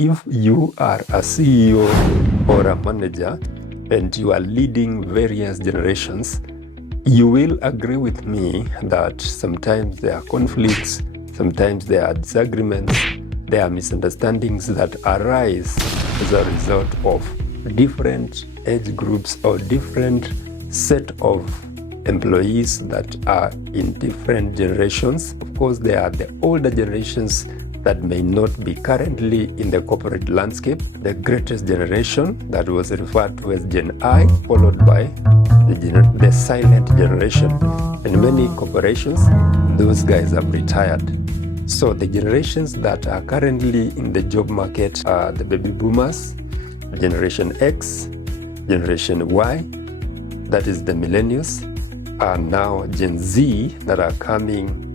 if you are a CEO or a manager and you are leading various generations, you will agree with me that sometimes there are conflicts, sometimes there are disagreements, there are misunderstandings that arise as a result of different age groups or different set of employees that are in different generations. Of course, there are the older generations that may not be currently in the corporate landscape. The greatest generation that was referred to as Gen I, followed by the silent generation. In many corporations, those guys have retired. So the generations that are currently in the job market are the baby boomers, Generation X, Generation Y, that is the millennials, and now Gen Z that are coming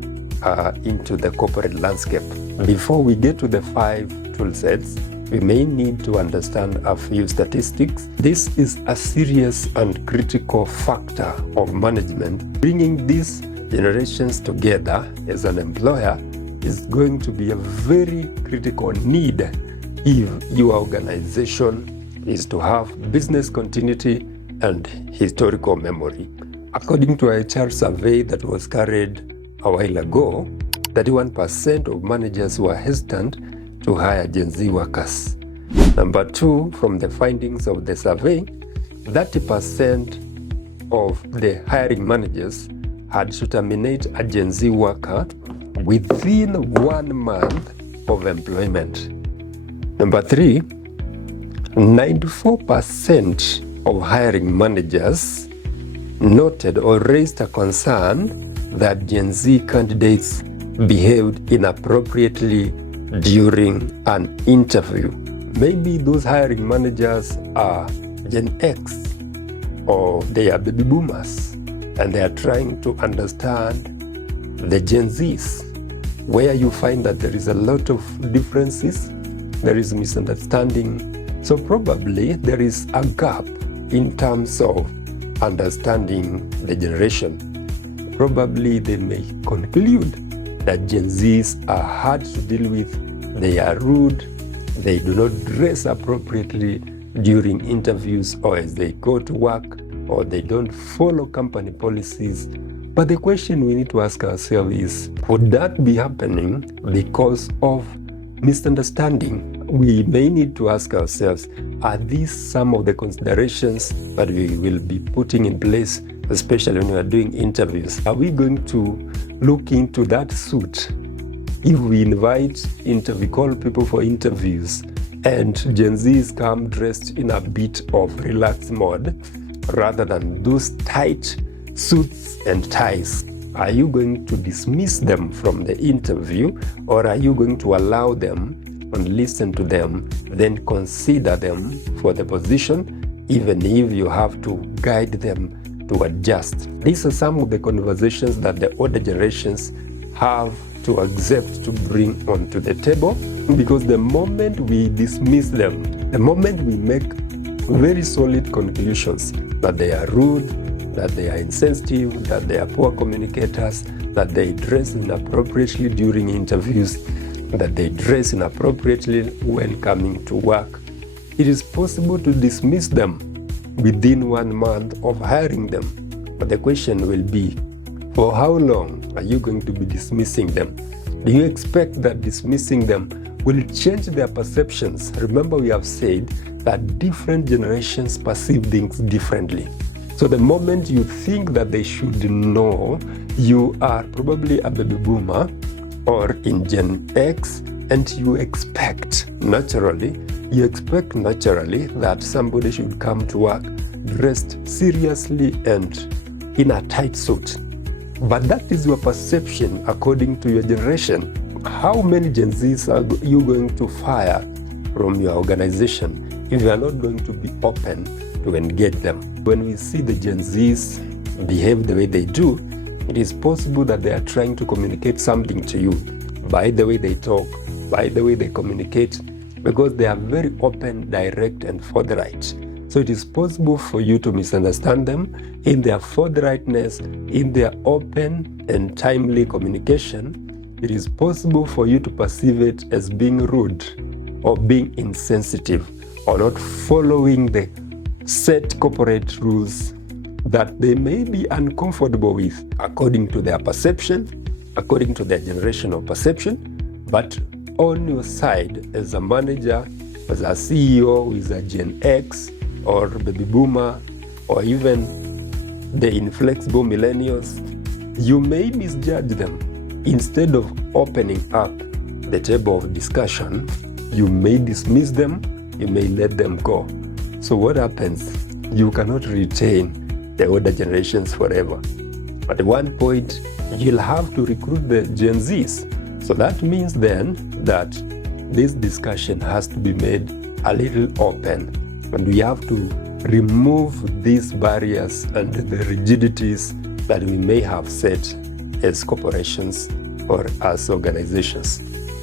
into the corporate landscape. Before we get to the 5 tool sets, we may need to understand a few statistics. This is a serious and critical factor of management. Bringing these generations together as an employer is going to be a very critical need if your organization is to have business continuity and historical memory. According to a HR survey that was carried a while ago, 31% of managers were hesitant to hire Gen Z workers. Number 2, from the findings of the survey, 30% of the hiring managers had to terminate a Gen Z worker within 1 month of employment. Number 3, 94% of hiring managers noted or raised a concern that Gen Z candidates behaved inappropriately during an interview. Maybe those hiring managers are Gen X or they are baby boomers and they are trying to understand the Gen Zs, where you find that there is a lot of differences, there is misunderstanding. So probably there is a gap in terms of understanding the generation. Probably they may conclude that Gen Zs are hard to deal with, they are rude, they do not dress appropriately during interviews or as they go to work, or they don't follow company policies. But the question we need to ask ourselves is, would that be happening because of misunderstanding? We may need to ask ourselves, are these some of the considerations that we will be putting in place, especially when we are doing interviews? Are we going to look into that suit if we call people for interviews and Gen Zs come dressed in a bit of relaxed mode rather than those tight suits and ties? Are you going to dismiss them from the interview, or are you going to allow them and listen to them, then consider them for the position, even if you have to guide them to adjust? These are some of the conversations that the older generations have to accept to bring onto the table, because the moment we dismiss them, the moment we make very solid conclusions that they are rude, that they are insensitive, that they are poor communicators, that they dress inappropriately during interviews, that they dress inappropriately when coming to work, it is possible to dismiss them within 1 month of hiring them. But the question will be, for how long are you going to be dismissing them? Do you expect that dismissing them will change their perceptions? Remember, we have said that different generations perceive things differently. So the moment you think that they should know, you are probably a baby boomer or in Gen X, and you expect naturally that somebody should come to work dressed seriously and in a tight suit. But that is your perception according to your generation. How many Gen Zs are you going to fire from your organization if you are not going to be open to engage them? When we see the Gen Zs behave the way they do, it is possible that they are trying to communicate something to you by the way they talk, by the way they communicate, because they are very open, direct, and forthright. So it is possible for you to misunderstand them in their forthrightness, in their open and timely communication. It is possible for you to perceive it as being rude or being insensitive or not following the set corporate rules that they may be uncomfortable with according to their perception, according to their generational perception. But on your side, as a manager, as a CEO who is a Gen X or baby boomer, or even the inflexible millennials, you may misjudge them. Instead of opening up the table of discussion, you may dismiss them, you may let them go. So what happens? You cannot retain the older generations forever. At one point, you'll have to recruit the Gen Zs. So that means then that this discussion has to be made a little open, and we have to remove these barriers and the rigidities that we may have set as corporations or as organizations.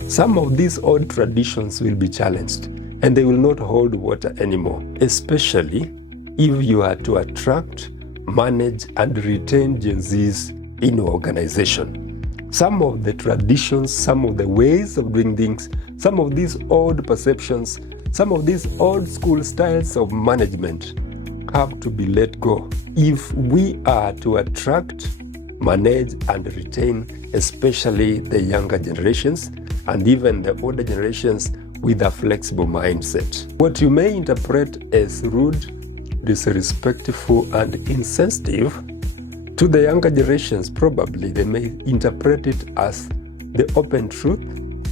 Some of these old traditions will be challenged and they will not hold water anymore, especially if you are to attract, manage, and retain Gen Zs in your organization. Some of the traditions, some of the ways of doing things, some of these old perceptions, some of these old school styles of management have to be let go if we are to attract, manage, and retain especially the younger generations and even the older generations with a flexible mindset. What you may interpret as rude, disrespectful, and insensitive to the younger generations, probably they may interpret it as the open truth,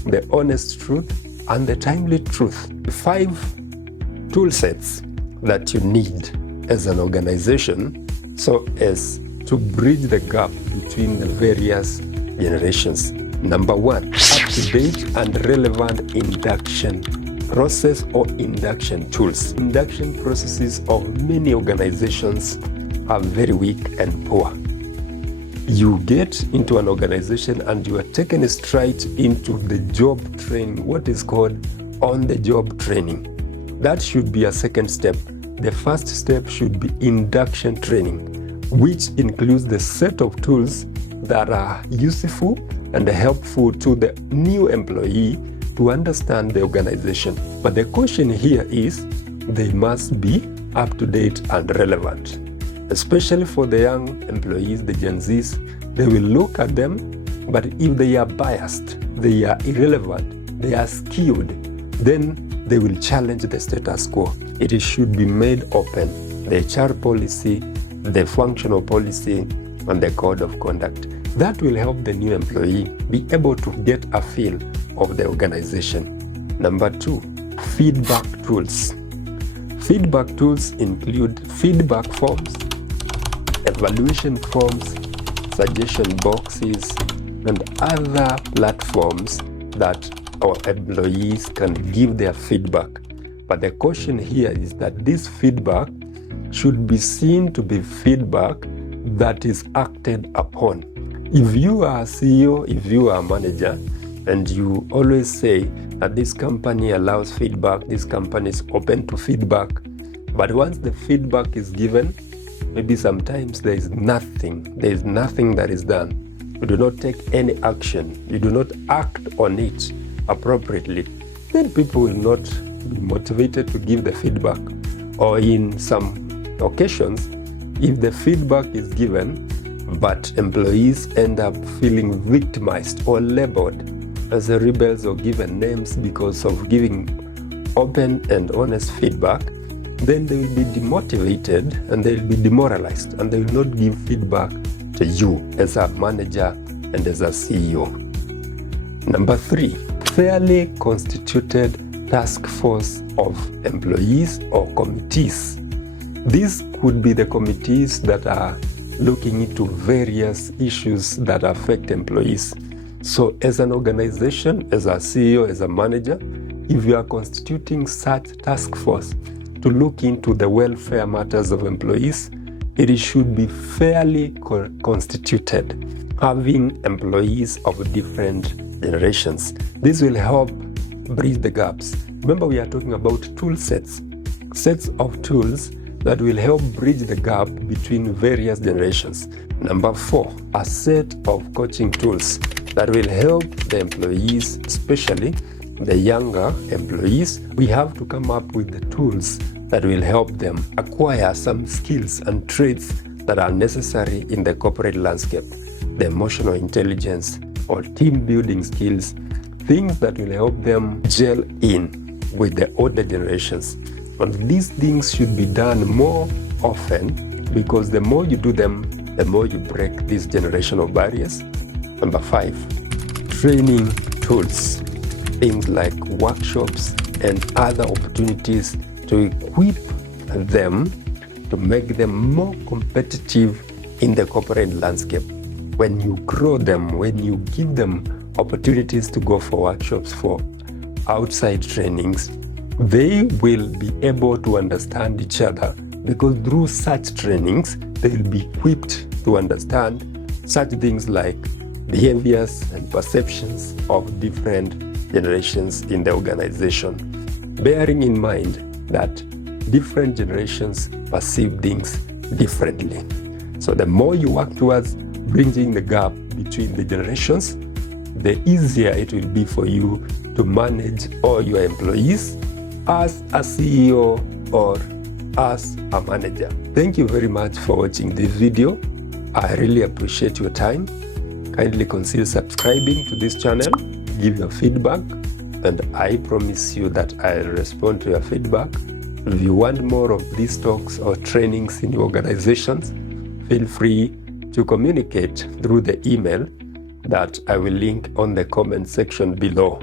the honest truth, and the timely truth. 5 tool sets that you need as an organization so as to bridge the gap between the various generations. Number 1, up-to-date and relevant induction process or induction tools. Induction processes of many organizations are very weak and poor. You get into an organization and you are taken straight into the job training, what is called on-the-job training. That should be a second step. The first step should be induction training, which includes the set of tools that are useful and helpful to the new employee to understand the organization. But the question here is they must be up to date and relevant. Especially for the young employees, the Gen Zs, they will look at them, but if they are biased, they are irrelevant, they are skewed, then they will challenge the status quo. It should be made open, the HR policy, the functional policy, and the code of conduct. That will help the new employee be able to get a feel of the organization. Number 2, feedback tools. Feedback tools include feedback forms, evaluation forms, suggestion boxes, and other platforms that our employees can give their feedback. But the caution here is that this feedback should be seen to be feedback that is acted upon. If you are a CEO, if you are a manager, and you always say that this company allows feedback, this company is open to feedback, but once the feedback is given, maybe sometimes there is nothing that is done. You do not take any action, you do not act on it appropriately, then people will not be motivated to give the feedback. Or in some occasions, if the feedback is given, but employees end up feeling victimized or labeled as the rebels or given names because of giving open and honest feedback, then they will be demotivated and they will be demoralized and they will not give feedback to you as a manager and as a CEO. Number 3, fairly constituted task force of employees or committees. These could be the committees that are looking into various issues that affect employees. So as an organization, as a CEO, as a manager, if you are constituting such task force to look into the welfare matters of employees, it should be fairly constituted, having employees of different generations. This will help bridge the gaps. Remember, we are talking about tool sets of tools that will help bridge the gap between various generations. Number 4, a set of coaching tools that will help the employees, especially the younger employees, we have to come up with the tools that will help them acquire some skills and traits that are necessary in the corporate landscape. The emotional intelligence or team building skills, things that will help them gel in with the older generations. And these things should be done more often, because the more you do them, the more you break these generational barriers. Number 5, training tools. Things like workshops and other opportunities to equip them to make them more competitive in the corporate landscape. When you grow them, when you give them opportunities to go for workshops, for outside trainings, they will be able to understand each other, because through such trainings, they will be equipped to understand such things like behaviors and perceptions of different generations in the organization, bearing in mind that different generations perceive things differently. So the more you work towards bridging the gap between the generations, the easier it will be for you to manage all your employees as a CEO or as a manager. Thank you very much for watching this video. I really appreciate your time. Kindly consider subscribing to this channel, give your feedback, and I promise you that I'll respond to your feedback. If you want more of these talks or trainings in your organizations, feel free to communicate through the email that I will link on the comment section below.